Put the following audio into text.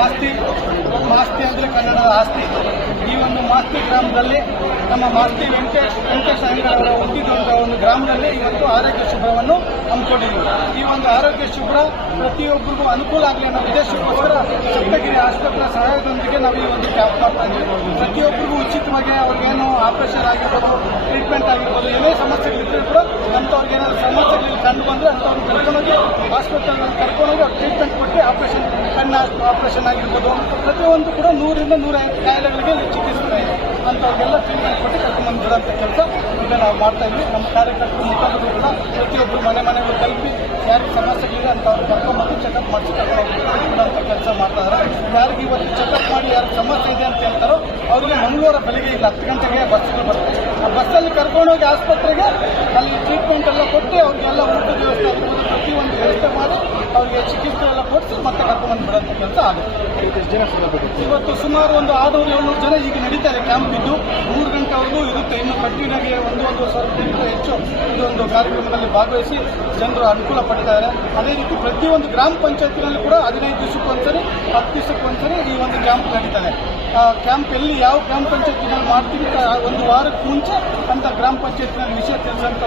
ಮಾಸ್ತಿ ಅಂದರೆ ಕನ್ನಡದ ಆಸ್ತಿ. ಈ ಒಂದು ಮಾಸ್ತಿ ಗ್ರಾಮದಲ್ಲಿ ನಮ್ಮ ಮಾಸ್ತಿ ವೆಂಕಟೇಶ ಅಯ್ಯಂಗಾರ್ ಅವರ ಹುಟ್ಟಿದಂತಹ ಒಂದು ಗ್ರಾಮದಲ್ಲಿ ಇವತ್ತು ಆರೋಗ್ಯ ಶಿಬಿರವನ್ನು ಹಮ್ಮಿಕೊಂಡಿದ್ದೀವಿ. ಈ ಒಂದು ಆರೋಗ್ಯ ಶಿಬಿರ ಪ್ರತಿಯೊಬ್ಬರಿಗೂ ಅನುಕೂಲ ಆಗಲಿ ಅನ್ನೋ ಉದ್ದೇಶಕ್ಕೋಸ್ಕರ ಸಪ್ತಗಿರಿ ಆಸ್ಪತ್ರೆ ಸಹಾಯದೊಂದಿಗೆ ನಾವು ಈ ಒಂದು ಕ್ಯಾಂಪ್ ಮಾಡ್ತಾ ಇದ್ದೀವಿ. ಪ್ರತಿಯೊಬ್ಬರಿಗೂ ಉಚಿತವಾಗಿ ಅವ್ರಿಗೇನು ಆಪರೇಷನ್ ಆಗಿರ್ಬೋದು, ಟ್ರೀಟ್ಮೆಂಟ್ ಆಗಿರ್ಬೋದು, ಏನೇ ಸಮಸ್ಯೆಗಳಿದ್ದರೂ ಕೂಡ ಅಂಥವ್ರಿಗೆ ಏನಾದರೂ ಸಮಸ್ಯೆಗಳು ಕಂಡು ಬಂದರೆ ಅಂಥವ್ರು ಕರ್ಕೊಂಡೋಗಿ ಆಸ್ಪತ್ರೆಗಳಲ್ಲಿ ಕರ್ಕೊಂಡೋಗಿ ಅವ್ರು ಟ್ರೀಟ್ಮೆಂಟ್ ಕೊಟ್ಟು ಕಣ್ಣು ಆಪರೇಷನ್ ಆಗಿರ್ಬೋದು, ಪ್ರತಿಯೊಂದು ಕೂಡ 100ರಿಂದ 150 ಕಾಯಿಲೆಗಳಿಗೆ ಚಿಕಿತ್ಸೆ ಇದೆ. ಅಂಥವ್ರಿಗೆಲ್ಲ ಟ್ರೀಟ್ಮೆಂಟ್ ಕೊಟ್ಟು ಕರ್ಕೊಂಡ್ಬಂದು ಬಿಡೋಂಥ ಕೆಲಸ ಈಗ ನಾವು ಮಾಡ್ತಾ ಇದ್ವಿ. ನಮ್ಮ ಕಾರ್ಯಕರ್ತರು ಮುಖಂಡರು ಕೂಡ ಪ್ರತಿಯೊಬ್ಬರು ಮನೆಗೂ ತಲುಪಿ ಯಾರಿಗೆ ಸಮಸ್ಯೆಗಳಿದೆ ಅಂಥವ್ರು ಕರ್ಕೊಂಡ್ಬಂದು ಚೆಕಪ್ ಮಾಡಿಸಿ ಕರ್ಕೊಂಡೋಗ್ಬಿಡೋಂಥ ಕೆಲಸ ಮಾಡ್ತಾ ಇದ್ದಾರೆ. ಯಾರಿಗೆ ಇವತ್ತು ಚೆಕಪ್ ಮಾಡಿ ಯಾರಿಗೆ ಸಮಸ್ಯೆ ಇದೆ ಅಂತ ಹೇಳ್ತಾರೋ ಅವ್ರಿಗೆ ಮಂಗಳವಾರ ಬೆಳಿಗ್ಗೆ ಈಗ 10 ಗಂಟೆಗೆ ಬಸ್ಗಳು ಬರುತ್ತೆ. ಆ ಬಸ್ಸಲ್ಲಿ ಕರ್ಕೊಂಡೋಗಿ ಆಸ್ಪತ್ರೆಗೆ ಅಲ್ಲಿ ಟ್ರೀಟ್ಮೆಂಟ್ ಎಲ್ಲ ಕೊಟ್ಟು ಅವ್ರಿಗೆಲ್ಲ ಊಟದ ವ್ಯವಸ್ಥೆ ಆಗಿರ್ಬೋದು, ಪ್ರತಿಯೊಂದು ವ್ಯವಸ್ಥೆ ಮಾಡಿ ಅವ್ರಿಗೆ ಚಿಕಿತ್ಸೆ ಎಲ್ಲ ಕೊಟ್ಟು ಮತ್ತೆ ಕರ್ಕೊಂಡ್ಬಂದು ಬಿಡೋಂಥ ಕೆಲಸ ಆಗುತ್ತೆ. ಇವತ್ತು ಸುಮಾರು ಒಂದು 600-700 ಜನ ಈಗ ನಡೀತಾ ಇದೆ. ಕ್ಯಾಂಪ್ ಇದ್ದು 3 ಗಂಟೆವರೆಗೂ ಇರುತ್ತೆ. ಇನ್ನು ಕಂಟಿನ್ಯೂಗೆ 1-1.5 ಸಾವಿರಕ್ಕಿಂತ ಹೆಚ್ಚು ಇದೊಂದು ಕಾರ್ಯಕ್ರಮದಲ್ಲಿ ಭಾಗವಹಿಸಿ ಜನರು ಅನುಕೂಲ ಪಡಿತಾರೆ. ಅದೇ ರೀತಿ ಪ್ರತಿಯೊಂದು ಗ್ರಾಮ ಪಂಚಾಯತಿನಲ್ಲಿ ಕೂಡ 15 ದಿವಸಕ್ಕೊಂದ್ಸರಿ 10 ದಿವಸಕ್ಕೊಂದ್ಸರಿ ಈ ಒಂದು ಕ್ಯಾಂಪ್ ನಡೀತದೆ. ಆ ಕ್ಯಾಂಪ್ ಎಲ್ಲಿ ಯಾವ ಗ್ರಾಮ ಪಂಚಾಯತಿನಲ್ಲಿ ಮಾಡ್ತೀವಿ ಒಂದು ವಾರಕ್ಕೆ ಮುಂಚೆ ಅಂತ ಗ್ರಾಮ ಪಂಚಾಯತಿನಲ್ಲಿ ವಿಷಯ ತಿಳಿಸಂತ